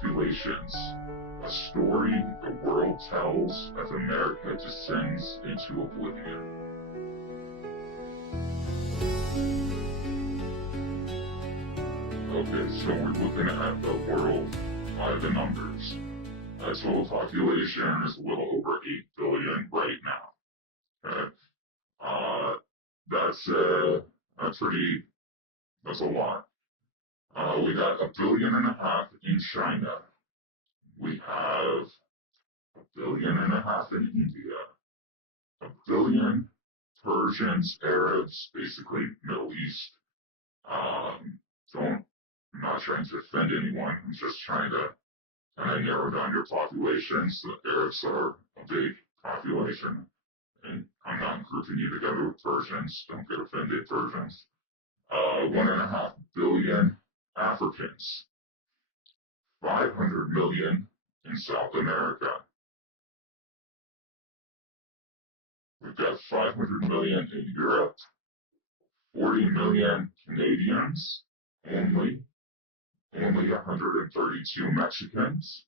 populations, a story the world tells as America descends into oblivion. Okay, so we're looking at the world by the numbers. Total population is a little over 8 billion right now. Okay? That's a lot. We got 1.5 billion in China. We have 1.5 billion in India. 1 billion Persians, Arabs, basically Middle East. I'm not trying to offend anyone. I'm just trying to kind of narrow down your populations. The Arabs are a big population, and I'm not grouping you together with Persians. Don't get offended, Persians. 1.5 billion Africans. 500 million in South America. We've got 500 million in Europe. 40 million Canadians, only 132 Mexicans,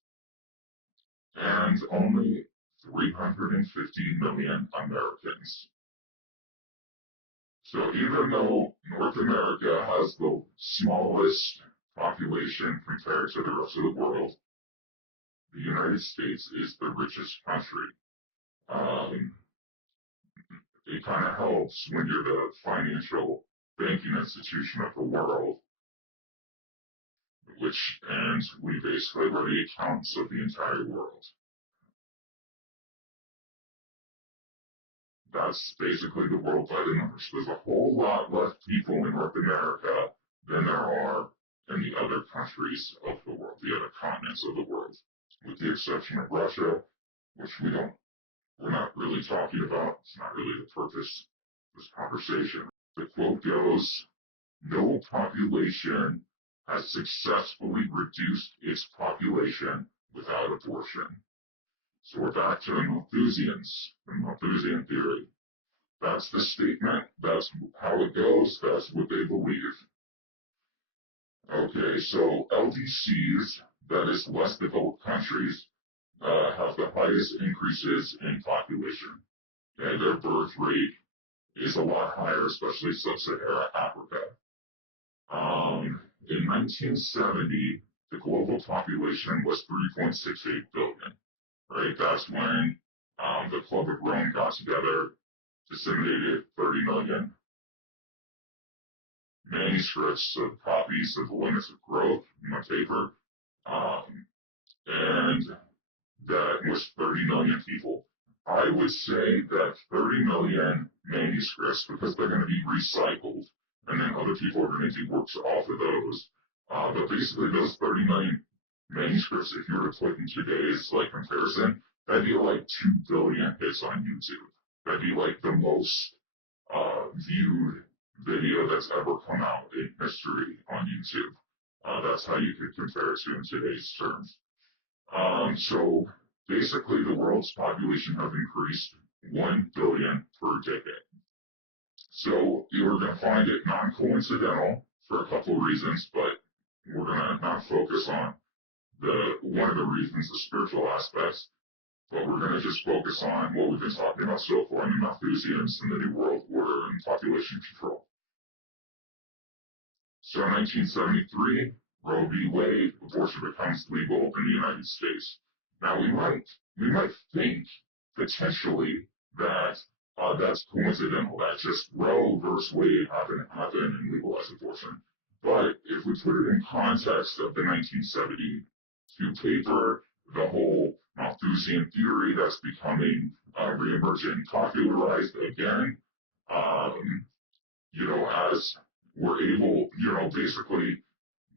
and only 350 million Americans. So even though North America has the smallest population compared to the rest of the world, the United States is the richest country. It kind of helps when you're the financial banking institution of the world, and we basically were the accountants of the entire world. That's basically the world by the numbers. There's a whole lot less people in North America than there are in the other countries of the world, the other continents of the world, with the exception of Russia, which we're not really talking about. It's not really the purpose of this conversation. The quote goes, "No population has successfully reduced its population without abortion." So we're back to the Malthusians, the Malthusian theory. That's the statement, that's how it goes, that's what they believe. Okay, so LDCs, that is less developed countries, have the highest increases in population. Okay, their birth rate is a lot higher, especially sub-Saharan Africa. In 1970, the global population was 3.68 billion. Right, that's when the Club of Rome got together, disseminated 30 million manuscripts of copies of the limits of growth in my paper, and that was 30 million people. I would say that 30 million manuscripts, because they're going to be recycled, and then other people are going to do works off of those. But basically, those 30 million manuscripts, if you were to put in today's comparison, that'd be like 2 billion hits on YouTube. That'd be like the most viewed video that's ever come out in history on YouTube. That's how you could compare it to in today's terms. So basically, the world's population have increased 1 billion per decade. So you're going to find it non-coincidental for a couple of reasons, but we're going to not focus on one of the reasons, the spiritual aspects, but we're going to just focus on what we've been talking about so far in the Malthusians and the New World Order and population control. So in 1973, Roe v. Wade, abortion becomes legal in the United States. Now we might think potentially that that's coincidental, that just Roe versus Wade happened and legalized abortion. But if we put it in context of the 1972 paper, the whole Malthusian theory that's becoming reemergent and popularized again, as we're able, basically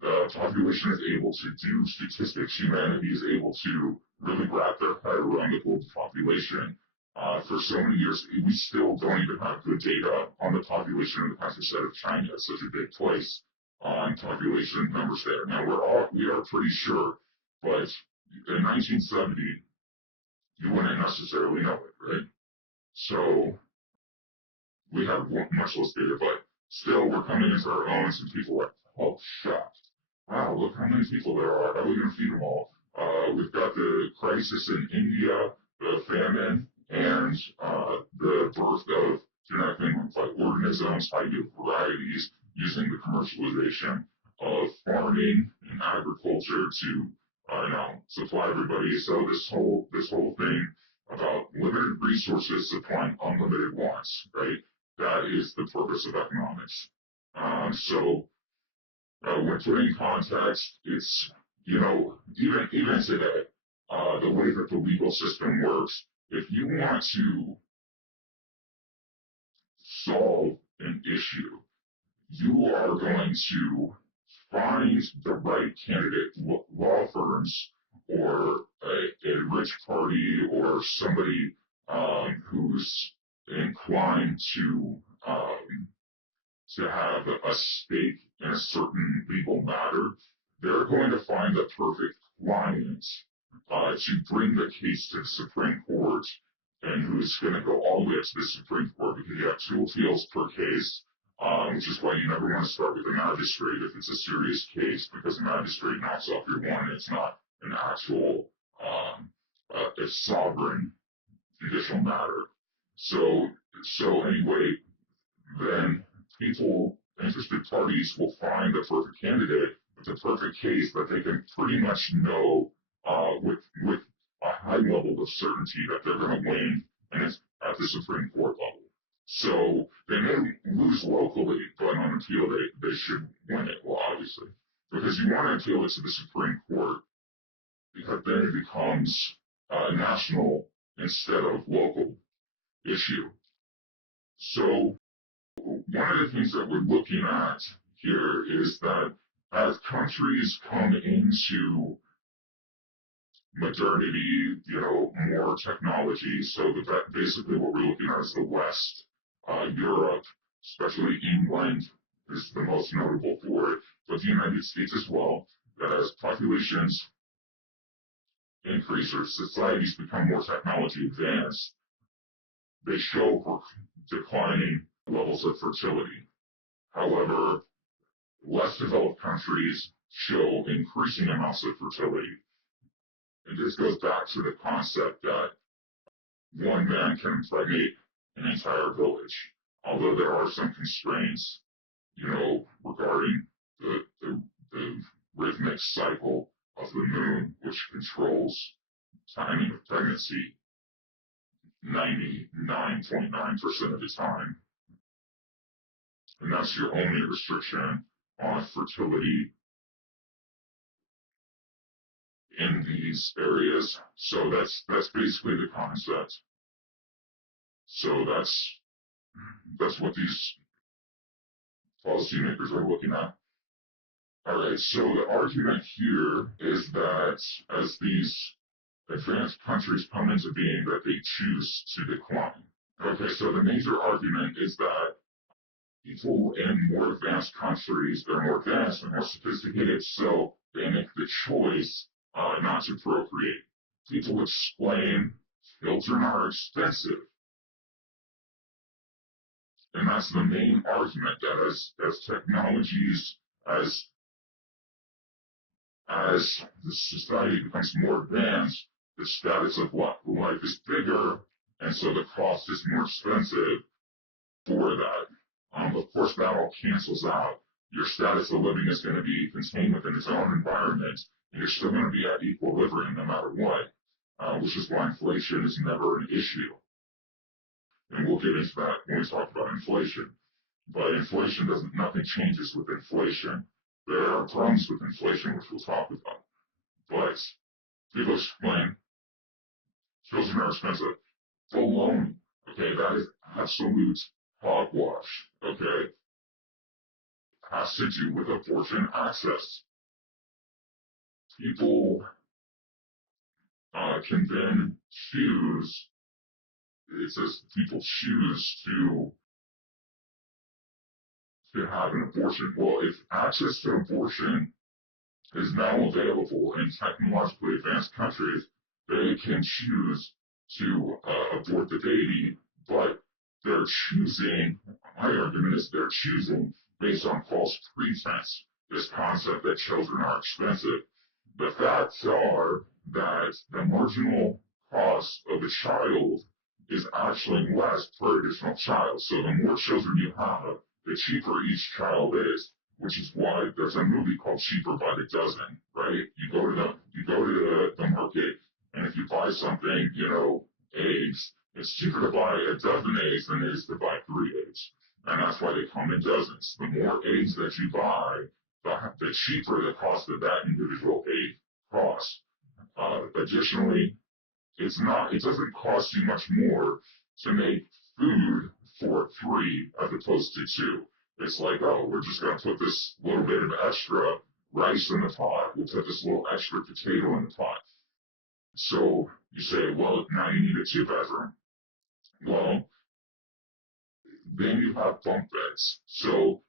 the population is able to do statistics, humanity is able to really wrap their head around the global population. For so many years, we still don't even have good data on the population of the countryside of China. It's such a big place on population numbers there. Now we are pretty sure, but in 1970, you wouldn't necessarily know it, right? So we have much less data, but still we're coming into our own, and people are like, oh, shocked. Wow, look look how many people there are. How are we going to feed them all? We've got the crisis in India, the famine, and the birth of genetically modified organisms, high yield varieties, using the commercialization of farming and agriculture to supply everybody. So this whole thing about limited resources supplying unlimited wants, right? That is the purpose of economics. So when put in context, it's, even today, the way that the legal system works, if you want to solve an issue, you are going to find the right candidate, law firms, or a rich party, or somebody who's inclined to have a stake in a certain legal matter. They're going to find the perfect client to bring the case to the Supreme Court, and who's going to go all the way up to the Supreme Court, because you have 2 appeals per case, which is why you never want to start with a magistrate if it's a serious case, because a magistrate knocks off your one. It's not an actual a sovereign judicial matter. So anyway, then interested parties will find the perfect candidate with the perfect case that they can pretty much know with a high level of certainty that they're going to win, and it's at the Supreme Court level. So they may lose locally, but on appeal they should win it, well, obviously. Because you want to appeal it to the Supreme Court, because then it becomes a national instead of local issue. So one of the things that we're looking at here is that as countries come into modernity, more technology, so that basically what we're looking at is the West, Europe, especially England is the most notable for it, but the United States as well, that as populations increase or societies become more technology advanced, they show for declining levels of fertility. However, less developed countries show increasing amounts of fertility. And this goes back to the concept that one man can impregnate an entire village, although there are some constraints, regarding the rhythmic cycle of the moon, which controls timing of pregnancy 99.9% of the time. And that's your only restriction on fertility in these areas. So that's basically the concept. So that's what these policymakers are looking at. All right, so the argument here is that as these advanced countries come into being, that they choose to decline. Okay, so the major argument is that people in more advanced countries, they're more advanced and more sophisticated, so they make the choice not to procreate. People explain children are expensive. And that's the main argument, that as technologies, as the society becomes more advanced, the status of life is bigger, and so the cost is more expensive for that. Of course, that all cancels out. Your status of living is going to be contained within its own environment, and you're still going to be at equilibrium no matter what, which is why inflation is never an issue. And we'll get into that when we talk about inflation. But inflation nothing changes with inflation. There are problems with inflation, which we'll talk about. But people explain children are expensive. Baloney. Okay, that is absolute hogwash. Okay, has to do with abortion access. People can then choose. It says people choose to have an abortion. Well, if access to abortion is now available in technologically advanced countries, they can choose to abort the baby, but they're choosing, my argument is they're choosing based on false pretense. this concept that children are expensive. The facts are that the marginal cost of a child is actually less per additional child. So the more children you have, the cheaper each child is, which is why there's a movie called Cheaper by the Dozen, right? You go to the market, and if you buy something, eggs, it's cheaper to buy a dozen eggs than it is to buy 3 eggs. And that's why they come in dozens. The more eggs that you buy, the cheaper the cost of that individual egg costs. Additionally, it doesn't cost you much more to make food for 3 as opposed to 2. It's like, oh, we're just going to put this little bit of extra rice in the pot. We'll put this little extra potato in the pot. So you say, well, now you need a 2-bedroom. Well, then you have bunk beds. So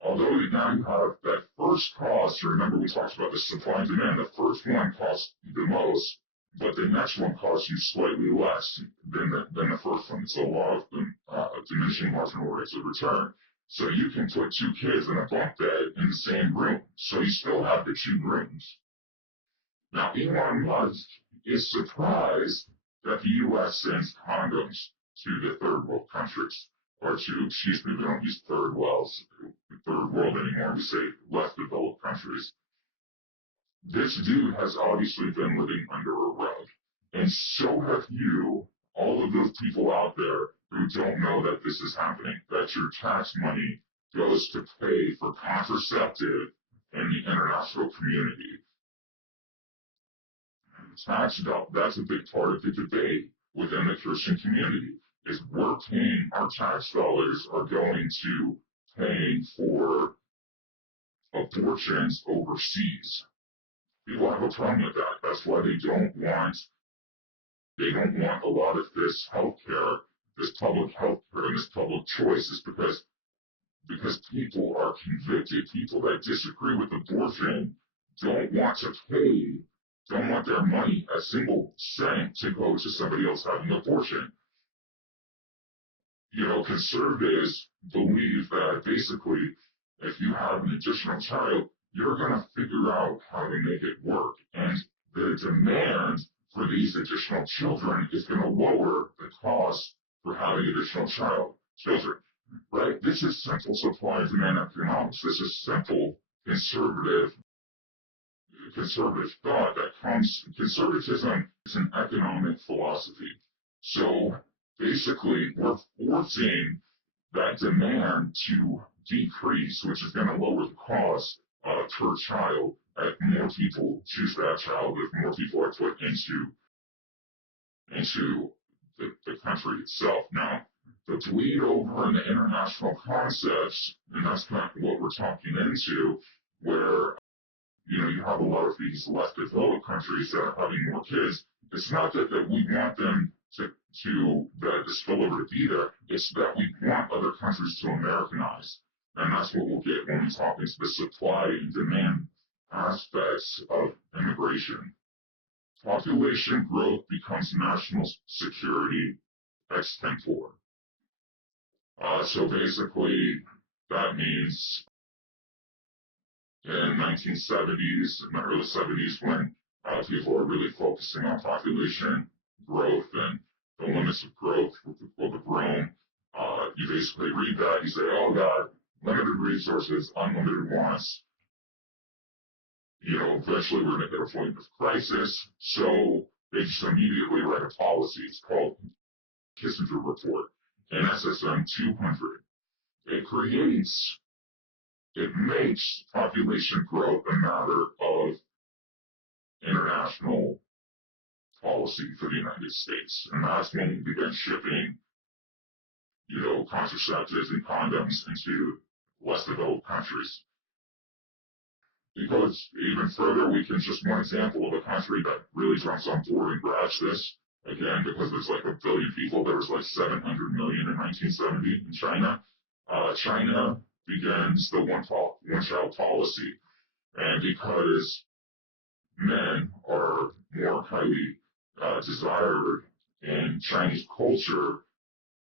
although now you have that first cost, remember we talked about the supply and demand, the first one costs the most, but the next one costs you slightly less than the first one. It's a law of diminishing marginal rates of return. So you can put 2 kids in a bunk bed in the same room. So you still have the 2 rooms. Now, Elon Musk is surprised that the U.S. sends condoms to the third world countries, or excuse me, we don't use third world anymore, we say less developed countries. This dude has obviously been living under a rug, and so have you, all of those people out there who don't know that this is happening, that your tax money goes to pay for contraceptive in the international community. That's a big part of the debate within the Christian community, is we're paying, our tax dollars are going to paying for abortions overseas. People have a problem with that. That's why they don't want a lot of this healthcare, this public healthcare, and this public choice, is because people are convicted. People that disagree with abortion don't want their money, a single cent, to go to somebody else having an abortion. Conservatives believe that basically, if you have an additional child, you're going to figure out how to make it work. And the demand for these additional children is going to lower the cost for having additional children. Right? This is simple supply and demand economics. This is simple conservative thought that conservatism is an economic philosophy. So basically, we're forcing that demand to decrease, which is going to lower the cost per child if more people choose that child, if more people are put into the country itself. Now, the bleed over in the international concepts, and that's kind of what we're talking into, where you have a lot of these less developed countries that are having more kids. It's not that we want them to the spillover to be there. It's that we want other countries to Americanize. And that's what we'll get when we talk into the supply and demand aspects of immigration. Population growth becomes national security ex tempore. So basically, that means in the 1970s and the early 70s, when people are really focusing on population growth and the limits of growth with the Book of Rome, you basically read that, you say, oh God, limited resources, unlimited wants. Eventually we're going to get a point of crisis, so they just immediately write a policy. It's called Kissinger Report, NSSM 200. It makes population growth a matter of international policy for the United States. And that's when we began shipping, contraceptives and condoms into less developed countries. It goes even further. One example of a country that really jumps on board and grabs this, again, because there's like 1 billion people, there was like 700 million in 1970 in China. China begins the one-child policy. And because men are more highly desired in Chinese culture,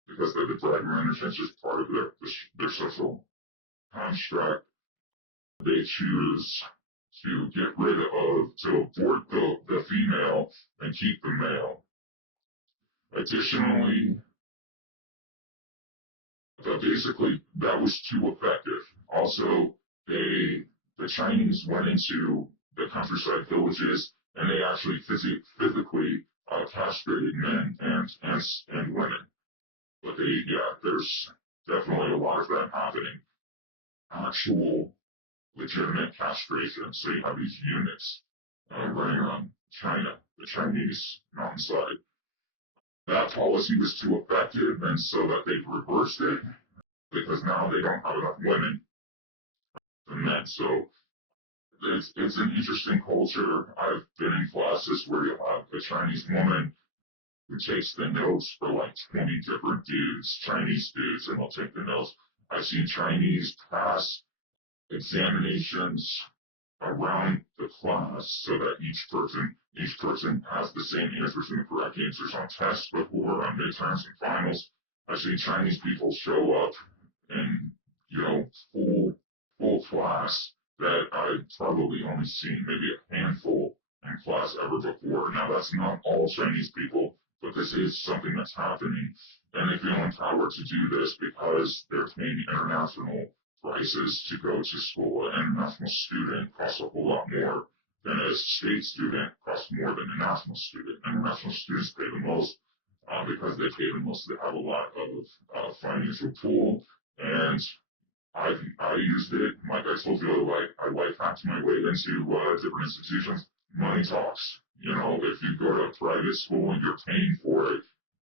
because they're the breadwinners, it's just part of their social construct, they choose to get rid of, to abort the female and keep the male. Additionally, basically, that was too effective. Also, the Chinese went into the countryside villages and they actually physically castrated men and women. But there's definitely a lot of that happening. Actual legitimate castration. So you have these units running around China, the Chinese mountainside. That policy was too effective, and so that they've reversed it because now they don't have enough women and men. So it's an interesting culture. I've been in classes where you have a Chinese woman who takes the notes for like 20 different dudes, Chinese dudes, and they'll take the notes. I've seen Chinese pass examinations around the class so that each person has the same answers and the correct answers on tests before on midterms and finals. I've seen Chinese people show up in full class that I've probably only seen maybe a handful in class ever before. Now that's not all Chinese people, but this is something that's happening, and they feel empowered to do this because they're paying international prices to go to school. An international student costs a whole lot more than a state student, costs more than a national student. International students pay the most because they pay the most. They have a lot of financial pool, and I used it. Like I told you, I life hacked my way into different institutions. Money talks. If you go to a private school and you're paying for it,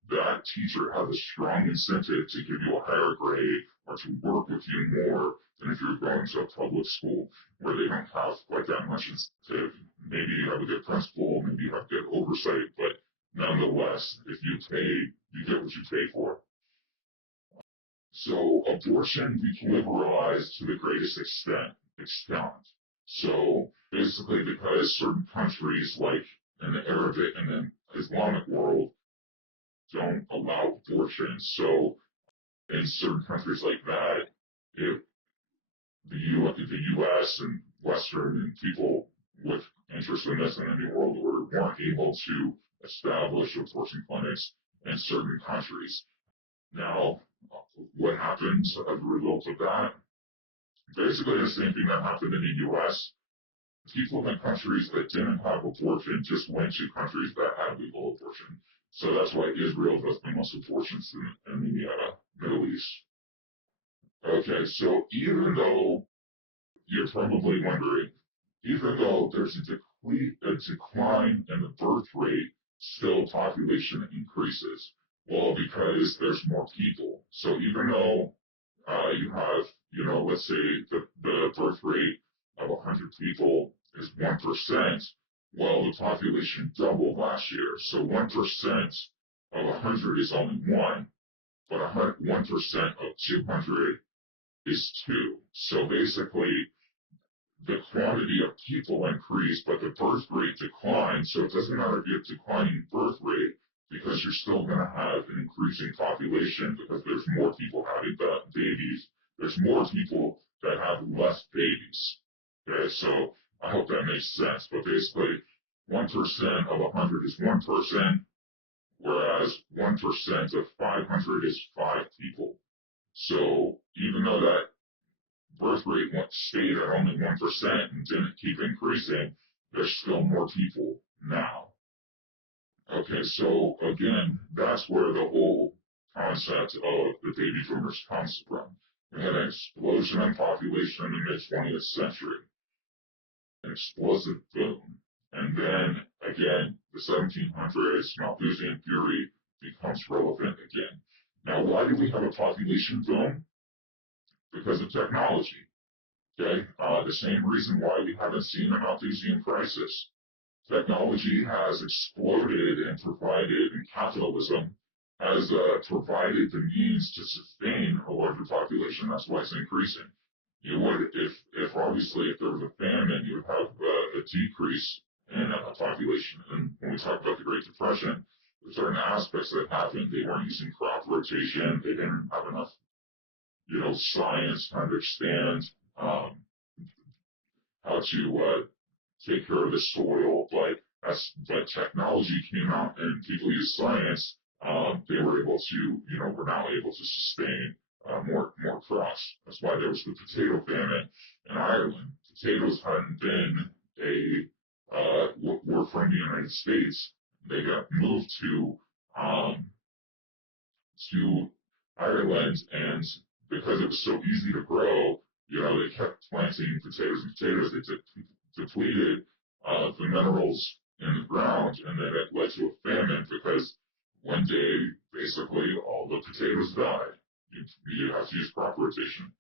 that teacher has a strong incentive to give you a higher grade or to work with you more than if you're going to a public school where they don't have quite that much incentive. Maybe you have a good principal, maybe you have good oversight, but nonetheless, if you pay, you get what you pay for. So abortion became liberalized to the greatest extent. So basically, because certain countries, like in the Arabic and the Islamic world, don't allow abortion. So in certain countries like that, if the U.S. and Western and people with interest in this and the New World Order weren't able to establish abortion clinics in certain countries. Now, what happens as a result of that? Basically the same thing that happened in the U.S. People in countries that didn't have abortion just went to countries that had legal abortion. So that's why Israel does the most abortions in the Middle East. Okay, so even though you're probably wondering, even though there's a decline in the birth rate, still population increases. Well, because there's more people. So even though you have, let's say the birth rate of 100 people is 1%, well, the population doubled last year. So 1% of 100 is only 1, but 1% of 200 is 2. So basically, the quantity of people increased, but the birth rate declined. So it doesn't matter if you have declining birth rate because you're still going to have an increasing population because there's more people having babies. There's more people that have less babies. Okay, so I hope that makes sense. But basically, 1% of 100 is 1 person, whereas 1% of 500 is 5 people. So even though that birth rate stayed at only 1% and didn't keep increasing, there's still more people now. Okay, so again, that's where the whole concept of the baby boomers comes from. We had an explosion in population in the mid-20th century, an explosive boom. And then, again, the 1700s, Malthusian theory becomes relevant again. Now, why do we have a population boom? Because of technology. Okay, the same reason why we haven't seen a Malthusian crisis. Technology has exploded and provided, and capitalism has provided the means to sustain a larger population. That's why it's increasing. You would, if obviously, if there was a famine, you would have a decrease in population. And when we talk about the Great Depression, there's certain aspects that happened. They weren't using crop rotation. They didn't have enough, science to understand take care of the soil, but as technology came out and people used science, they were able to, were now able to sustain more crops. That's why there was the potato famine in Ireland. Potatoes hadn't been were from the United States. They got moved to Ireland, and because it was so easy to grow, they kept planting potatoes and potatoes. They depleted the minerals in the ground, and then it led to a famine because one day, basically, all the potatoes died. You have to use crop rotation.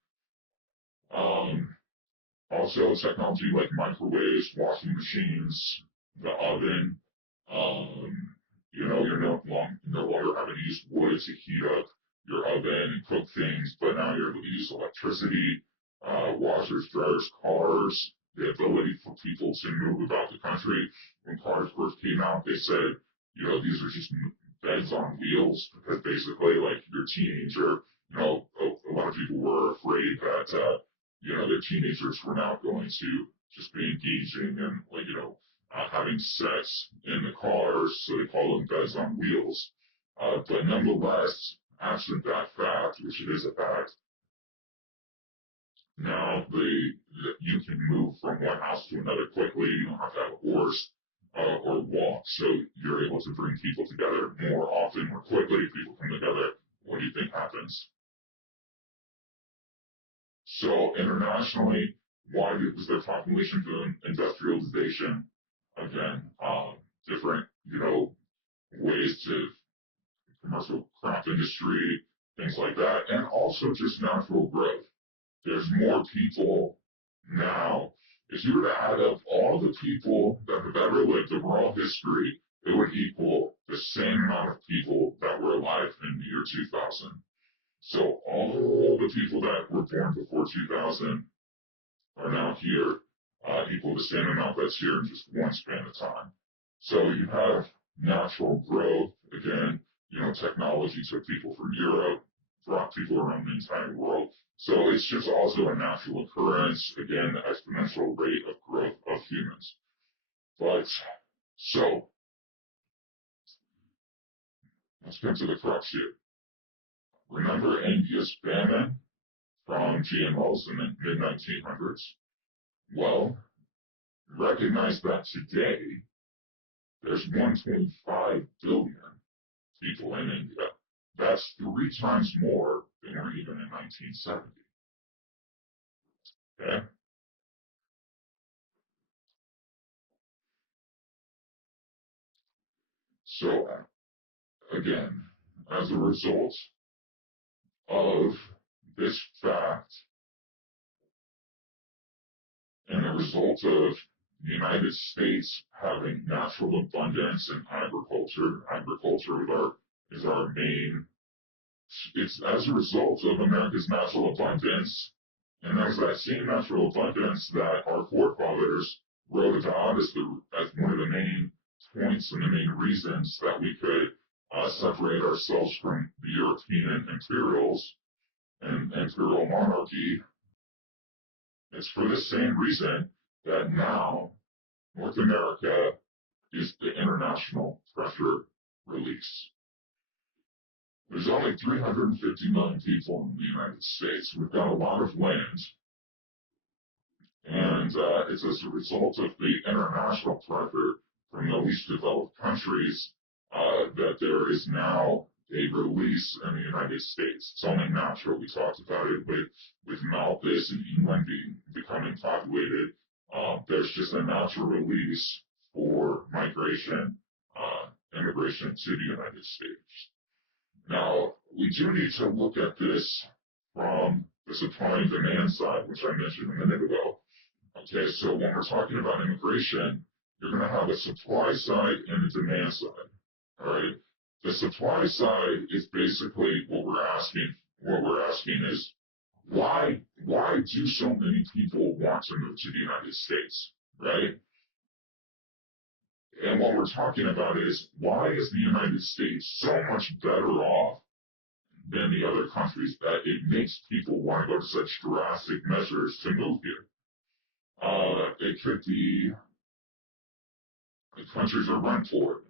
Also, technology like microwaves, washing machines, the oven. You're no longer having to use wood to heat up your oven and cook things, but now you're able to use electricity, washers, dryers, cars, the ability for people to move about the country. When cars first came out, they said, these are just beds on wheels, because basically, like, your teenager, a lot of people were afraid that, their teenagers were now going to just be engaging in, like, having sex in the cars, so they call them beds on wheels. But nonetheless, absent that fact, which it is a fact, now you can move from one house to another quickly. You don't have to have a horse or walk, so you're able to bring people together more often, more quickly. People come together. What do you think happens? So internationally, why was there population boom, industrialization? Again, different, ways to commercial crop industry, things like that, and also just natural growth. There's more people now. If you were to add up all the people that have ever lived over all history, it would equal the same amount of people that were alive in the year 2000. So all the people that were born before 2000 are now here, equal the same amount that's here in just one span of time. So you have natural growth. Again, technology took people from Europe, brought people around the entire world. So it's just also a natural occurrence. Again, the exponential rate of growth of humans. But, so, let's come to the crux here. Remember India's famine from GMOs in the mid-1900s? Well, recognize that today, there's 1.5 billion people in India. That's 3 times more than were even in 1970. Okay? So, again, as a result of this fact, and a result of the United States having natural abundance in agriculture, is our main, it's as a result of America's natural abundance, and there's that same natural abundance that our forefathers wrote about as one of the main points and the main reasons that we could separate ourselves from the European imperials and imperial monarchy. It's for the same reason that now North America is the international pressure release. There's only 350 million people in the United States. We've got a lot of land, and it's as a result of the international pressure from the least developed countries that there is now a release in the United States. It's only natural. We talked about it with Malthus and England becoming populated. There's just a natural release for migration, immigration to the United States. Now, we do need to look at this from the supply and demand side, which I mentioned a minute ago. Okay, so when we're talking about immigration, you're going to have a supply side and a demand side. All right. The supply side is basically what we're asking. What we're asking is why do so many people want to move to the United States, right? And what we're talking about is why is the United States so much better off than the other countries that it makes people want to go to such drastic measures to move here? It could be the countries are run poorly,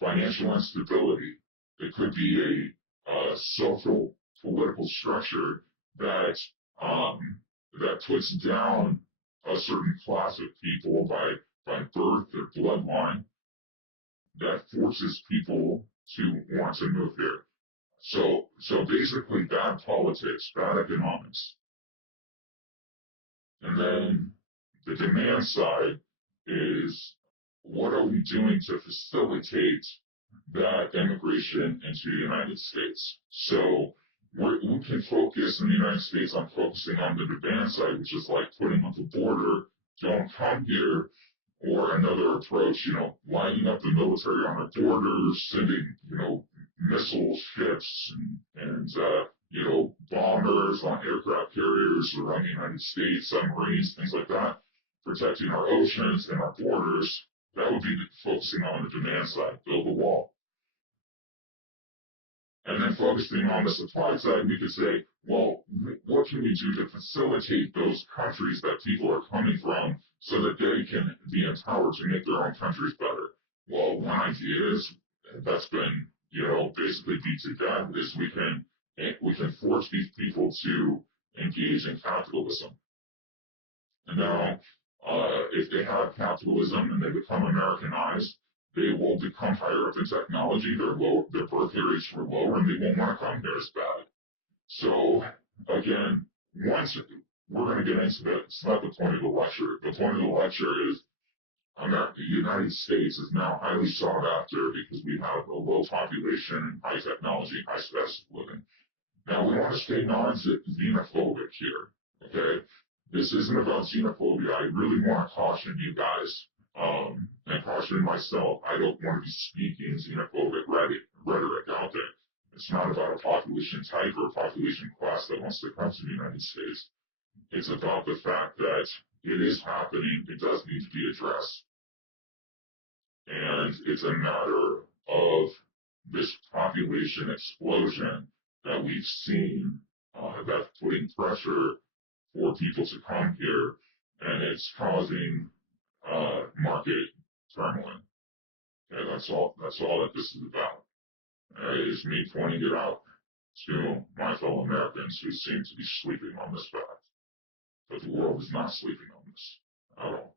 financial instability. It could be a social political structure that um, that puts down a certain class of people by birth or bloodline that forces people to want to move here. So basically, bad politics, bad economics, and then the demand side is what are we doing to facilitate that immigration into the United States? So we can focus in the United States on focusing on the demand side, which is like putting up a border, don't come here, or another approach, lining up the military on our borders, sending, missiles, ships, and bombers on aircraft carriers around the United States, submarines, things like that, protecting our oceans and our borders. That would be focusing on the demand side, build a wall. And then focusing on the supply side, we could say, well, what can we do to facilitate those countries that people are coming from so that they can be empowered to make their own countries better? Well, one idea is that's been, basically beat to death is we can force these people to engage in capitalism. And now, if they have capitalism and they become Americanized, they will become higher up in technology. Their birth rates were lower, and they won't want to come here as bad. So again, once we're going to get into that, it's not the point of the lecture. The point of the lecture is the United States is now highly sought after because we have a low population, high technology, high standard of living. Now we want to stay non-xenophobic here, okay? This isn't about xenophobia. I really want to caution you guys, and caution myself. I don't want to be speaking xenophobic rhetoric out there. It's not about a population type or a population class that wants to come to the United States. It's about the fact that it is happening. It does need to be addressed. And it's a matter of this population explosion that we've seen that's putting pressure for people to come here, and it's causing market turmoil. And that's all that this is about. Is me pointing it out to my fellow Americans who seem to be sleeping on this fact. But the world is not sleeping on this at all.